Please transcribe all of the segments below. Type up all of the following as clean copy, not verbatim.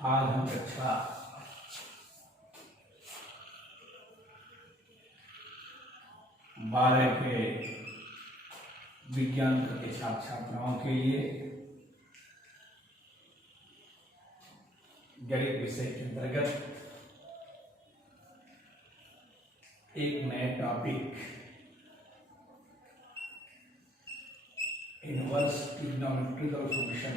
आज हम कक्षा 12 के विज्ञान के छात्र छात्राओं के लिए गणित विषय के अंतर्गत एक नया टॉपिक इनवर्स ट्रिग्नोमेट्रिकल फंक्शन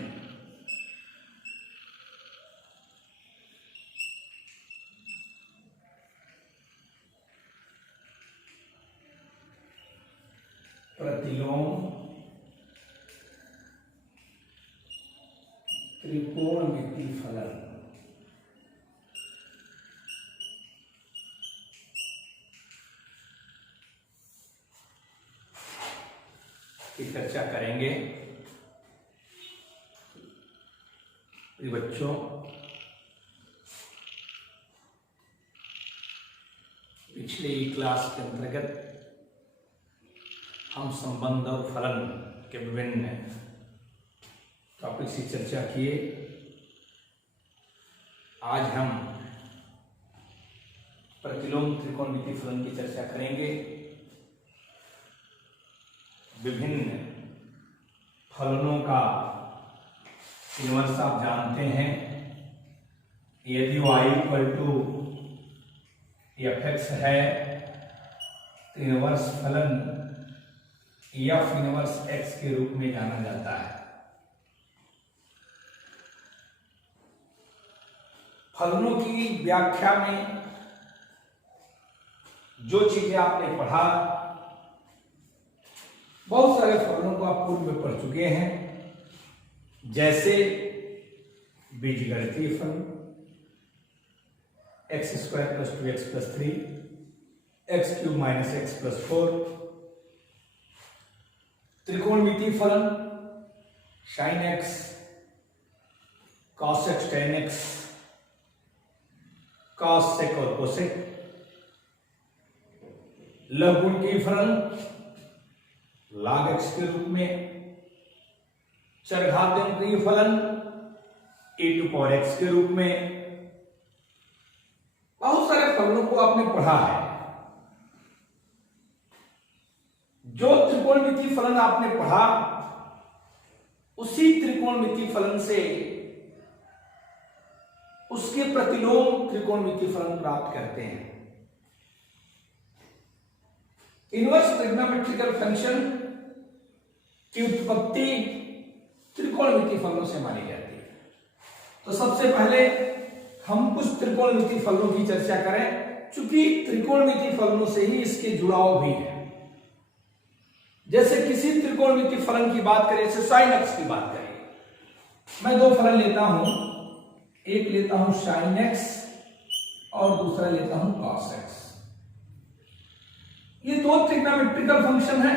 प्रतिलोम त्रिकोणमिति फलन की चर्चा करेंगे। बच्चों, पिछले क्लास के अंतर्गत हम संबंध और फलन के विभिन्न टॉपिक से चर्चा किए। आज हम प्रतिलोम त्रिकोणमिति फलन की चर्चा करेंगे। विभिन्न फलनों का इनवर्स आप जानते हैं। यदि y = f(x) है तो इनवर्स फलन f इनवर्स x के रूप में जाना जाता है। फलनों की व्याख्या में जो चीजें आपने पढ़ा, बहुत सारे फलनों को आप पूर्व में पढ़ चुके हैं, जैसे बीजगणितीय फलन x² + 2x + 3, x³ - x + 4, त्रिकोणमितीय फलन sin x, cos x, tan x, cos sec और cosec, लघुगुणकीय फलन log x के रूप में, चरघातांकीय फलन e⁻x के रूप में। बहुत सारे फलनों को आपने पढ़ा है। जो त्रिकोणमितीय फलन आपने पढ़ा, उसी त्रिकोणमितीय फलन से उसके प्रतिलोम त्रिकोणमितीय फलन प्राप्त करते हैं। इनवर्स ट्रिग्नोमेट्रिकल फंक्शन की उत्पत्ति त्रिकोणमितीय फलनों से मानी जाती है। तो सबसे पहले हम कुछ त्रिकोणमितीय फलनों की चर्चा करें, क्योंकि त्रिकोणमितीय फलनों से ही इसके जुड़ाव भी है। जैसे किसी त्रिकोणमितीय फलन की बात करें, जैसे sin x की बात करें, मैं दो फलन लेता हूं, एक लेता हूं sin x और दूसरा लेता हूं cos x। ये दो ट्रिग्नोमेट्रिकल फंक्शन है।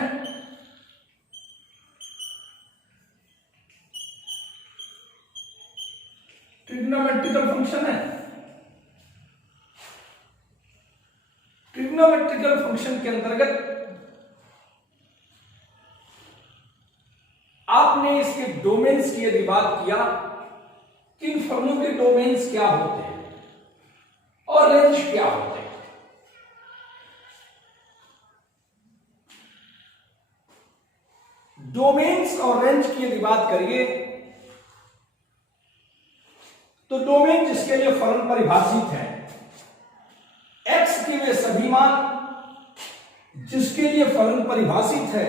ट्रिग्नोमेट्रिकल फंक्शन है। ट्रिग्नोमेट्रिकल फंक्शन के अंतर्गत आपने इसके डोमेन्स की यदि बात किया कि इन फलनों के डोमेन्स क्या होते हैं और रेंज क्या होते हैं। डोमेन्स और रेंज की यदि बात करिए तो डोमेन जिसके लिए फलन परिभाषित है, x के वे सभी मान जिसके लिए फलन परिभाषित है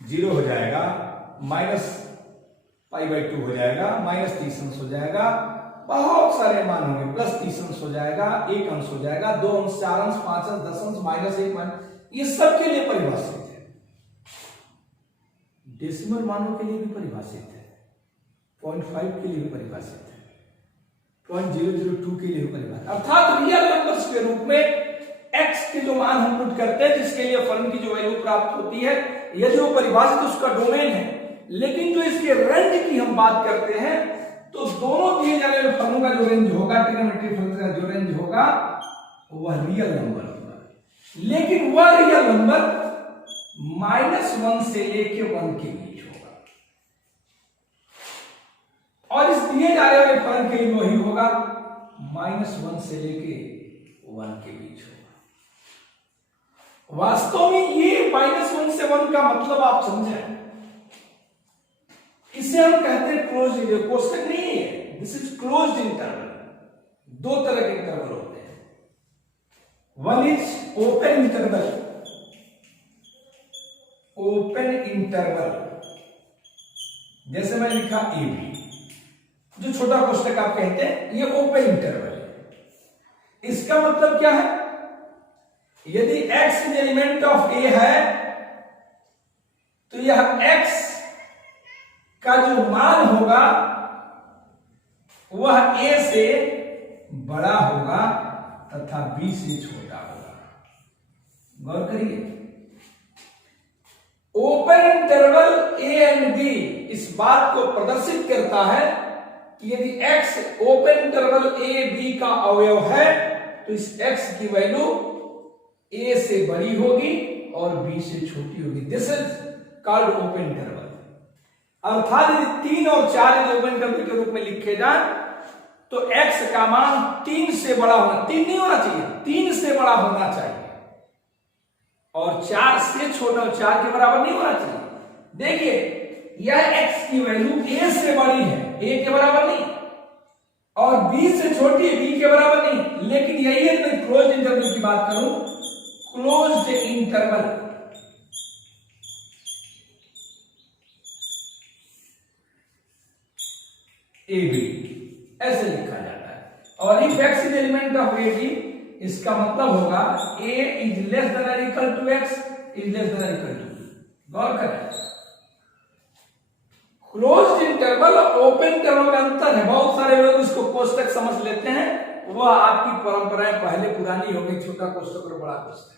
0 हो जाएगा, -π/2 हो जाएगा, -30 अंश हो जाएगा, बहुत सारे मान होंगे, +30 अंश हो जाएगा, 1 अंश हो जाएगा, 2 अंश, 4 अंश, 5 अंश, 10 अंश, -1, ये सब के लिए परिभाषित है। डेसिमल मानों के लिए भी परिभाषित है, 0.5 के लिए भी परिभाषित है, 0.002 के लिए भी परिभाषित, अर्थात रियल नंबर्स के रूप में x के जो मान हम पुट करते हैं, जिसके लिए फलन की जो वैल्यू प्राप्त होती है, यदि वो परिभाषित उसका डोमेन है। लेकिन जो इसके रेंज की हम बात करते हैं, तो दोनों दिए जाने वाले फलनों का जो रेंज होगा, ट्रिग्नोमेट्रिक फलन का जो रेंज होगा, वह रियल नंबर होगा। लेकिन वह रियल नंबर -1 से लेके 1 के बीच होगा। और इस दिए जा रहे वाले फलन के लिए वही होगा, -1 से लेके 1 के बीच होगा। वास्तव में ये -1 से 1 का मतलब आप समझें, इसे हम कहते हैं क्लोज इंटरवल। कोष्टक नहीं है, दिस इज क्लोज्ड इंटरवल। दो तरह के इंटरवल होते हैं, one is open interval. Open interval जैसे मैंने लिखा ए बी, जो छोटा कोष्टक आप कहते हैं, ये ओपन इंटरवल है। इसका मतलब क्या है, यदि x इज एलिमेंट ऑफ ए है तो यह x का जो मान होगा वह a से बड़ा होगा तथा b से छोटा होगा। गौर करिए, open interval a and b इस बात को प्रदर्शित करता है कि यदि x open interval a b का अवयव है तो इस x की वैल्यू a से बड़ी होगी और b से छोटी होगी। This is called open interval. अर्थात यदि 3 और 4 यदि ओपन इंटरवल के रूप में लिखे जाए तो x का मान 3 से बड़ा होना, 3 नहीं होना चाहिए, 3 से बड़ा होना चाहिए और 4 से छोटा, 4 के बराबर नहीं होना चाहिए। देखिए यह x की वैल्यू a से बड़ी है, a के बराबर नहीं, और b से छोटी है, b के बराबर नहीं। लेकिन यही है, मैं क्लोज इंटरवल की बात करूं, क्लोज्ड इंटरवल ए बी ऐसे लिखा जाता है। और if x is element of a b, इसका मतलब होगा a इज लेस देन और equal to x is less than और इक्वल टू। गौर करें, क्लोज्ड इंटरवल और ओपन इंटरवल में अंतर है। बहुत सारे लोग इसको कोष्टक समझ लेते हैं, वह आपकी परंपराएं पहले पुरानी हो गई, छोटा कोष्टक और बड़ा कोष्टक।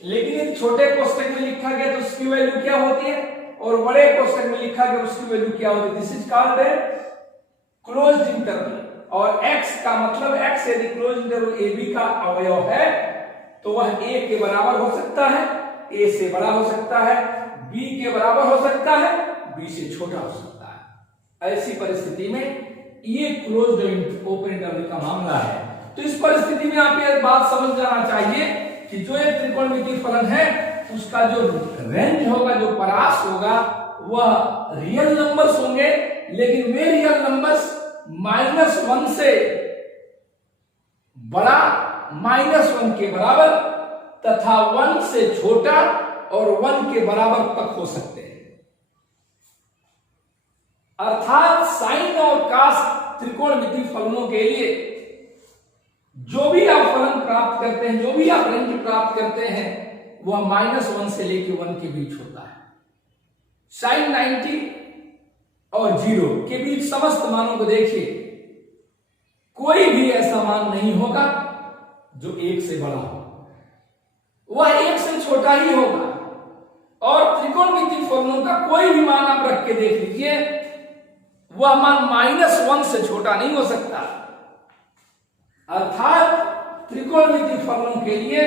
लेकिन यदि छोटे कोष्टक में लिखा गया तो उसकी वैल्यू क्या होती है और बड़े कोष्टक में लिखा गया उसकी वैल्यू क्या होती है। This is called closed interval. और x का मतलब x यदि क्लोज इंटरवल ए बी का अवयव है तो वह a के बराबर हो सकता है, a से बड़ा हो सकता है, b के बराबर हो सकता है, b से छोटा हो सकता है। ऐसी परिस्थिति में ये क्लोज्ड ओपन इंटरवल का मामला है। तो इस परिस्थिति में आप ये बात समझ जाना चाहिए कि जो एक त्रिकोणमितीय फलन है उसका जो रेंज होगा, जो परास होगा, वह रियल नंबर्स होंगे, लेकिन वे रियल नंबर्स -1 से बड़ा, -1 के बराबर तथा 1 से छोटा और 1 के बराबर तक हो सकते हैं। अर्थात साइन और कास त्रिकोणमितीय फलनों के लिए जो भी आप फलन प्राप्त करते हैं, जो भी आप रेंज प्राप्त करते हैं, वह -1 से लेकर 1 के बीच होता है। साइन 90 और 0 के बीच समस्त मानों को देखिए, कोई भी ऐसा मान नहीं होगा जो 1 से बड़ा हो, वह 1 से छोटा ही होगा। और त्रिकोणमितीय फलनों का कोई भी मान आप रख के देख लीजिए, वह मान -1 से छोटा नहीं हो सकता। अर्थात त्रिकोणमितीय फलनों के लिए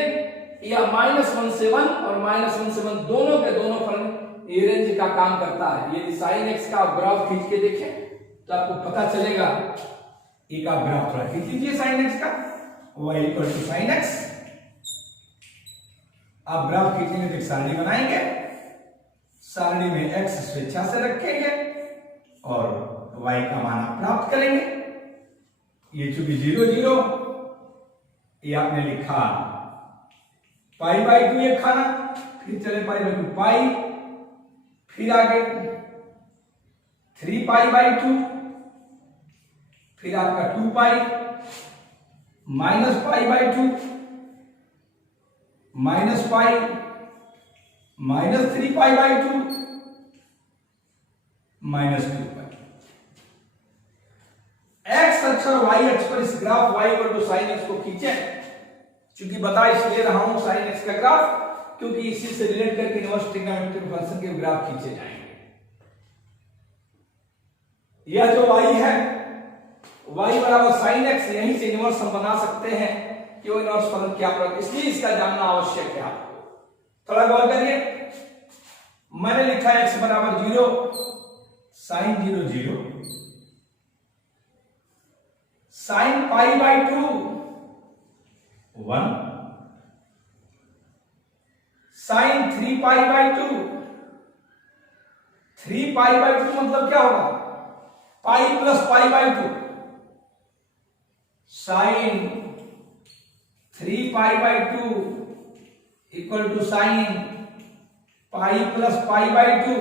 यह -1 से 1 और -1 से 1 दोनों के दोनों फलन ये रेंज का काम करता है। यदि साइन x का ग्राफ खींच के देखें तो आपको पता चलेगा। एक आप ग्राफ थोड़ा खींच लीजिए साइन x का, y equal to sine x। आप ग्राफ खींचेंगे तो एक सारणी बनाएंगे, सारणी में x स्वेच्छा से रखेंगे और y का मान आप प्राप्त करेंगे। ये चूंकि 0 0, ये आपने लिखा π/2 ये खाना, फिर चले π/2 पाई, फिर आगे 3π/2, फिर आपका 2π, -π/2, -π, -3π/2, -2π। x अक्ष और y अक्ष पर इस graph y equal to sine x को खींचे, चूंकि बता इसलिए रहा हूं साइन x का ग्राफ क्योंकि इसी से रिलेट करके इनवर्स ट्रिग्नोमेट्रिक फंक्शन के ग्राफ खींचे जाएंगे। यह जो y है, y बराबर साइन x, यहीं से इनवर्स हम बना सकते हैं कि वो इनवर्स फलन क्या प्रकार, इसलिए इसका जानना आवश्यक है आपको। थोड़ा गौर करिए, मैंने लिखा x बराबर 0 sine 0 0, sine pi by 2 1, sine 3 pi by 2, 3 pi by 2 मतलब क्या होगा, pi plus pi by 2, sine 3 pi by 2 equal to sine pi plus pi by 2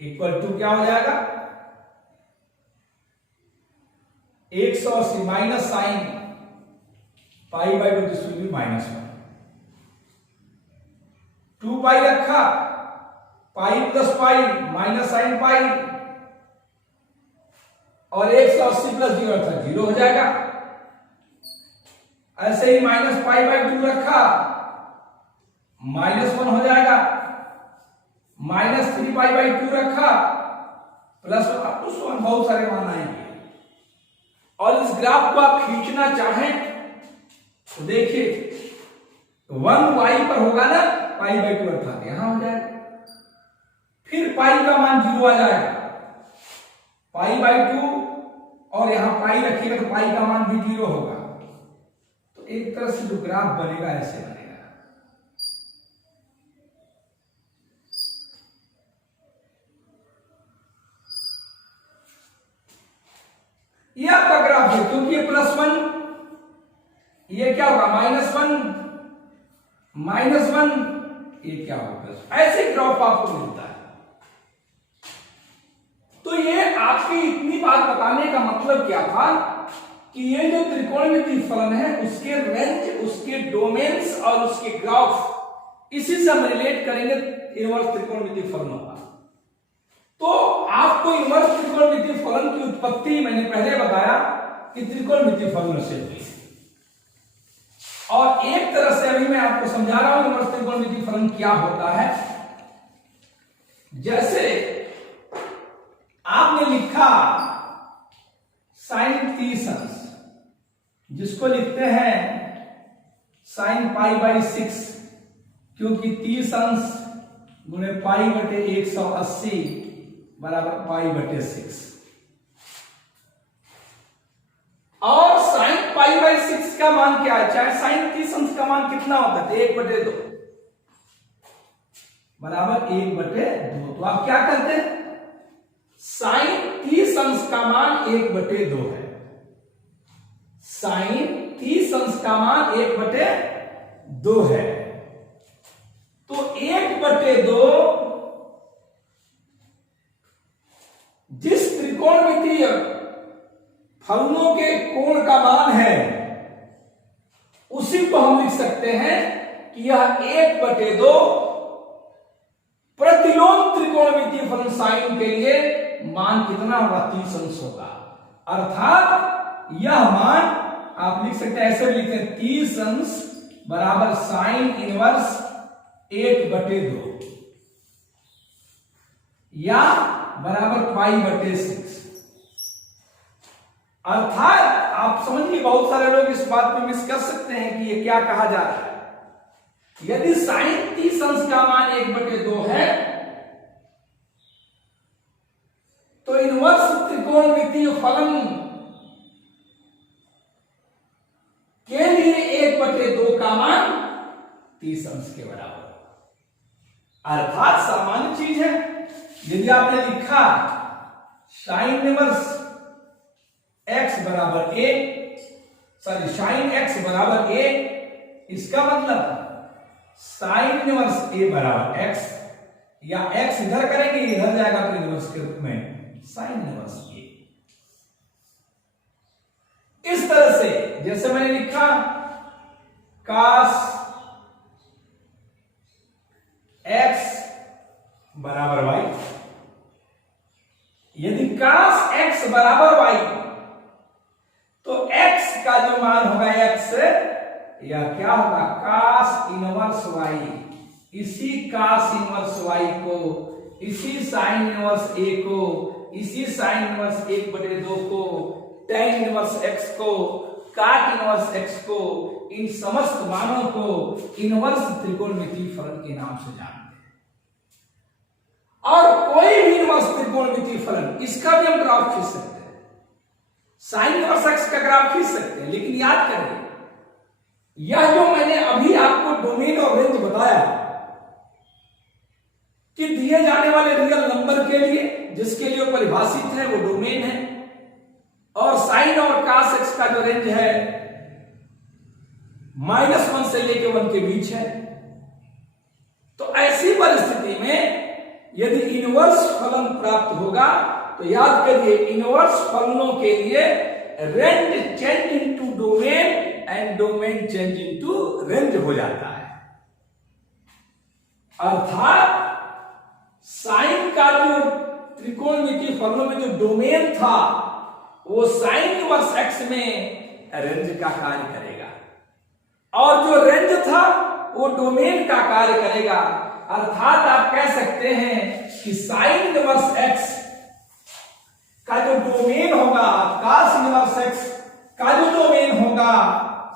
equal to क्या हो जाएगा, 180 minus sine pi by 2, this will be -1, 2 pi रखा, pi plus pi minus sine pi, और 180 plus 0 था 0 हो जाएगा। ऐसे ही minus pi by 2 रखा, -1 हो जाएगा, -3 पाई बाई 2 रखा, +1, बहुत सारे मान आएंगे। और इस ग्राफ को आप खींचना चाहें तो देखिए 1 y पर होगा ना, पाई बाई 2 अर्थात यहां हो जाएगा, फिर पाई का मान 0 आ जाएगा, पाई बाई 2 और यहां पाई रखिएगा तो पाई का मान भी 0 होगा। तो एक तरह से जो ग्राफ बनेगा ऐसे बनेगा। ये आपका ग्राफ है, क्योंकि ये +1, ये क्या होगा -1, -1, ये क्या होगा, ऐसे ग्राफ आपको मिलता है। तो ये आपकी इतनी बात बताने का मतलब क्या था कि ये जो त्रिकोणमितीय फलन है उसके रेंज, उसके डोमेन्स और उसके ग्राफ, इसी से हम रिलेट करेंगे इनवर्स त्रिकोणमितीय फलनों का। तो आपको इनवर्स त्रिकोणमितीय फलन की उत्पत्ति मैंने पहले बताया कि त्रिकोणमितीय फलनों से हुई, और एक तरह से अभी मैं आपको समझा रहा हूं इनवर्स त्रिकोणमितीय फलन क्या होता है। जैसे आपने लिखा साइन 30 अंश, जिसको लिखते हैं साइन पाई बाई 6, क्योंकि 30 अंश गुणे पाई बटे 180 बराबर पाई बटे 6, और साइन पाई बाई 6 का मान क्या है, चाहे साइन 30 अंश का मान कितना होता है, 1/2 बराबर 1/2। तो आप क्या करते हैं, साइन 30 अंश का मान 1/2 है, साइन 30 अंश का मान 1/2 है, तो 1/2 जिस त्रिकोणमितीय फलनों के कोण का मान है उसी को हम लिख सकते हैं कि यह 1/2 प्रतिलोम त्रिकोणमितीय फलन साइन के लिए मान कितना होगा, 30 अंश होगा। अर्थात यह मान आप लिख सकते हैं, ऐसे भी लिखते हैं 30 अंश बराबर साइन इनवर्स 1/2 या बराबर पाई बटे 6। अर्थात आप समझिए, बहुत सारे लोग इस बात में मिस कर सकते हैं कि ये क्या कहा जा रहा है। यदि साइन 30 अंश का मान 1/2 है तो इनवर्स त्रिकोणमितीय फलन के लिए 1/2 का मान 30 अंश के बराबर होगा। अर्थात सामान्य चीज है, यदि आपने लिखा साइन इनवर्स x बराबर a, सॉरी साइन x बराबर a, इसका मतलब साइन इनवर्स a बराबर x, या x इधर करेंगे इधर जाएगा तो इनवर्स के रूप में साइन इनवर्स a। इस तरह से जैसे मैंने लिखा cos x बराबर y, यदि cos x बराबर y तो x का जो मान होगा x, या क्या होगा cos इनवर्स y, इसी cos इनवर्स y को, इसी साइन इनवर्स a को, इसी साइन इनवर्स 1/2 को, tan इनवर्स x को, cot इनवर्स x को, इन समस्त मानों को इनवर्स त्रिकोणमितीय फलन के नाम से जानते हैं। और कोई कोई भी इनवर्स त्रिकोणमितीय फलन, इसका भी हम ग्राफ खींच सकते हैं, साइन इनवर्स एक्स का ग्राफ खींच सकते हैं। लेकिन याद करिए, यह जो मैंने अभी आपको डोमेन और रेंज बताया कि दिए जाने वाले रियल नंबर के लिए, जिसके लिए वो परिभाषित है वो डोमेन है, और साइन और कास एक्स का जो रेंज है -1 से लेके 1 के बीच है। तो ऐसी परिस्थिति में यदि इनवर्स फलन प्राप्त होगा तो याद करिए, इनवर्स फलनों के लिए range change into domain and domain change into range हो जाता है। अर्थात साइन का जो त्रिकोणमितीय फलनों में जो डोमेन था वो साइन इनवर्स एक्स में रेंज का कार्य करेगा, और जो रेंज था वो डोमेन का कार्य करेगा। अर्थात आप कह सकते हैं कि साइन इनवर्स एक्स का जो डोमेन होगा, कास इनवर्स एक्स का जो डोमेन होगा,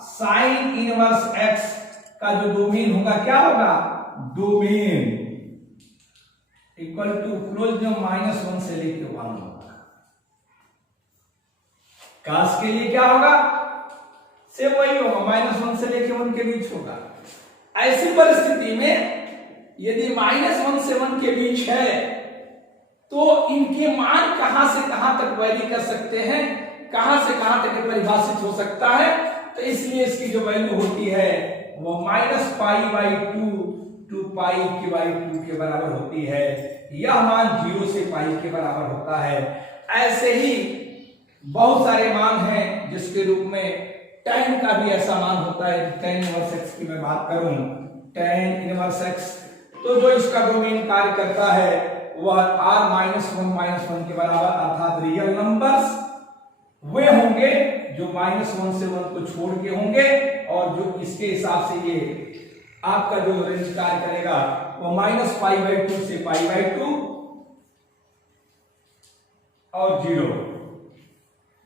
साइन इनवर्स एक्स का जो डोमेन होगा क्या होगा, डोमेन इक्वल टू क्लोज में -1 से लेके 1 होगा। कास के लिए क्या होगा, से वही होगा, -1 से लेके 1 के बीच होगा। ऐसी परिस्थिति में यदि -1 से 1 के बीच है तो इनके मान कहां से कहां तक वैरी कर सकते हैं, कहां से कहां तक परिभाषित हो सकता है। तो इसलिए इसकी जो वैल्यू होती है वो -π/2 टू π/2 के बराबर होती है। यह मान 0 से π के बराबर होता है। ऐसे ही बहुत सारे मान हैं जिसके रूप में tan का भी ऐसा मान होता है। tan इनवर्स x की मैं बात करूं, tan इनवर्स x, तो जो इसका डोमेन कार्य करता है वह r-1 के बराबर, अर्थात रियल नंबर्स वे होंगे जो -1 से 1 को छोड़ के होंगे, और जो इसके हिसाब से ये आपका जो रेंज कार्य करेगा वो -π/2 से π/2 और 0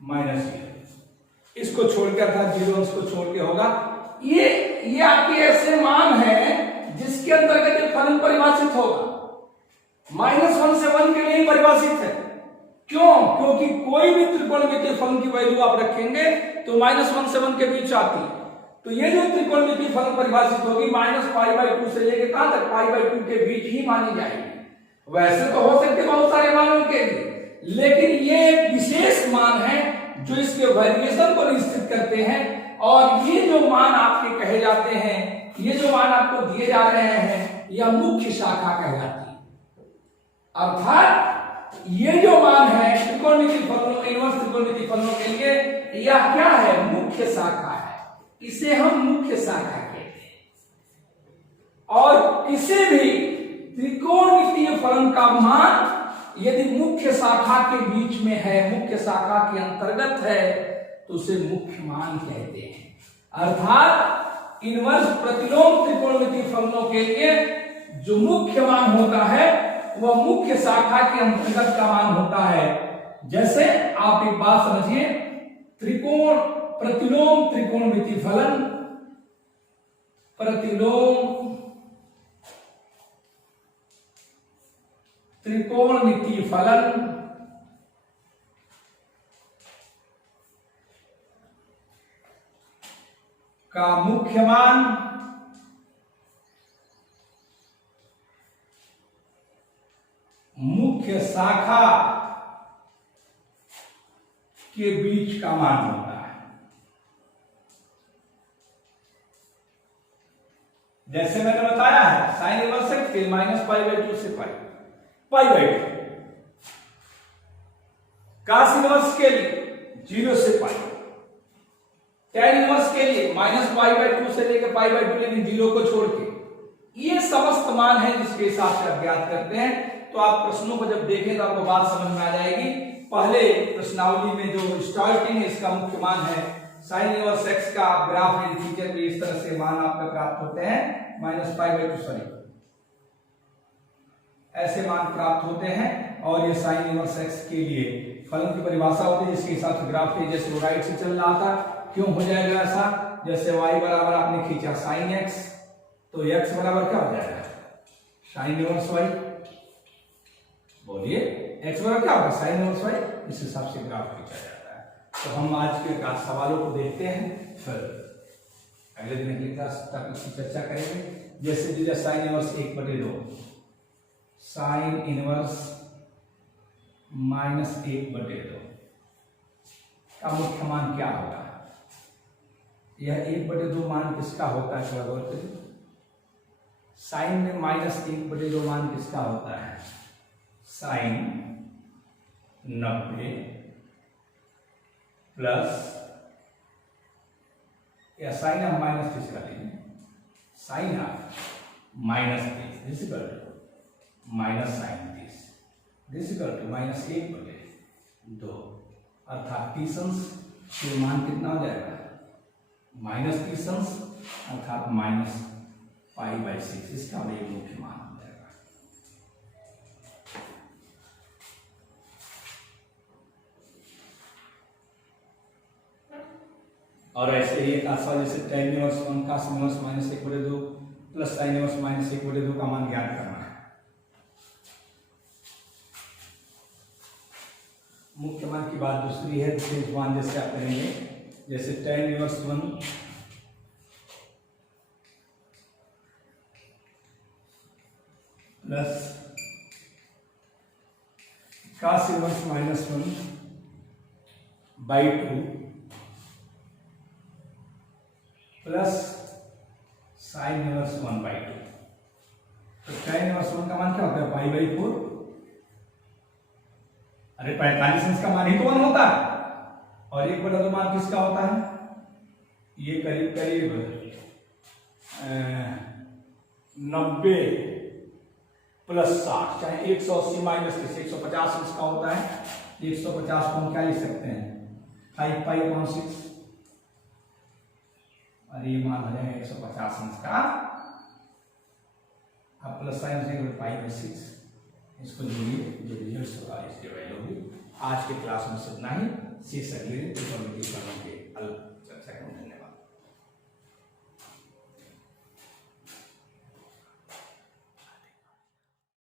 -0, इसको छोड़कर था 0 इसको छोड़ के होगा। ये आपके ऐसे मान है जिसके अंतर्गत ये फलन परिभाषित होगा। -1 से 1 के लिए ही परिभाषित है। क्यों? क्योंकि कोई भी त्रिकोणमितीय फलन की वैल्यू आप रखेंगे तो -1 से 1 के बीच आती है। तो ये जो त्रिकोणमितीय फलन परिभाषित होगी -π/2 से लेकर कहां तक, π/2 के बीच ही मानी जाएगी। वैसे तो हो सकते बहुत सारे मानों के लिए, लेकिन ये एक विशेष मान है जो इसके वेरिएशन को निश्चित करते हैं। और ये जो मान आपके कहे जाते हैं, ये जो मान आपको दिए जा रहे हैं, यह मुख्य शाखा कहलाती है। अर्थात ये जो मान है त्रिकोणमितीय फलनों, इनवर्स त्रिकोणमितीय फलनों के लिए, यह क्या है, मुख्य शाखा है। इसे हम मुख्य शाखा कहते हैं। और किसी भी त्रिकोणमितीय फलन का मान यदि मुख्य शाखा के बीच में है, मुख्य शाखा के अंतर्गत है, तो उसे मुख्य मान कहते हैं। अर्थात इनवर्स प्रतिलोम त्रिकोणमितीय फलनों के लिए जो मुख्य मान होता है वह मुख्य शाखा के अंतर्गत का मान होता है। जैसे आप एक बात समझिए, प्रतिलोम त्रिकोणमितीय फलन, प्रतिलोम त्रिकोणमितीय फलन का मुख्य मान मुख्य शाखा के बीच का मान होता है। जैसे मैंने बताया है साइन इनवर्स एक्स के -π/2 से π/2, कास इनवर्स के लिए 0 से π, tan इनवर्स के लिए -π/2 से लेकर π/2, लेकिन 0 को छोड़ के। ये समस्त मान है जिसके हिसाब से आप ज्ञात करते हैं। तो आप प्रश्नों को जब देखें तो आपको बात समझ में आ जाएगी। पहले प्रश्नावली में जो स्टार्टिंग है इसका मुख्य मान है साइन इनवर्स एक्स का ग्राफ यदि खींचे तो इस तरह से मान आपको प्राप्त होते हैं, -π/2 ऐसे मान प्राप्त होते हैं। और ये साइन इनवर्स एक्स के लिए फलन की परिभाषा होती है जिसके हिसाब से ग्राफ के, जैसे वो राइट से चल रहा था, क्यों हो जाएगा ऐसा, जैसे y बराबर आपने खींचा साइन एक्स, तो x बराबर क्या हो जाएगा, साइन इनवर्स y। बोलिए एक्स बराबर क्या होगा साइन इनवर्स वाई, इस हिसाब से ग्राफ खींचा जाता है। तो हम आज के सवालों को देखते हैं, फिर अगले दिन अगली क्लास तक इसकी चर्चा करेंगे। जैसे दिया साइन इनवर्स 1/2, साइन इनवर्स -1/2 का मुख्य मान क्या होगा? यह 1/2 मान किसका होता है? थोड़ा गौर करिए। साइन में -1/2 मान किसका होता है? साइन 90 प्लस या साइन आप -30 कर लीजिए, साइन आप -30 this equal to -sin30 this equal to -1/2, अर्थात 30 अंश के मान कितना हो जाएगा? -30 अंश अर्थात -π/6, इसका वही मुख्य मान हो जाएगा। और ऐसे ही आसान जैसे tan inverse 1 cos inverse -1/2 plus sin inverse -1/2 का मान ज्ञात करना है। मुख्य मान की बात दूसरी है, विशेष मान जैसे आप करेंगे, जैसे tan inverse 1 plus cos inverse -1/2 plus sine inverse 1/2। तो tan इनवर्स 1 का मान क्या होता है? π/4। अरे 45 अंश का मान ही तो 1 होता है, और 1/2 मान किसका होता है? ये करीब करीब 90 प्लस 60, चाहे 180 माइनस 150 अंश का होता है। 150 को हम क्या लिख सकते हैं? 5π/6, और ये मान हो जाएगा 150 अंश का, अब प्लस साइन से π/6, इसको जोड़िए, जो रिजल्ट होगा इसकी वैल्यू होगी। आज के क्लास में इतना ही, शेष अगले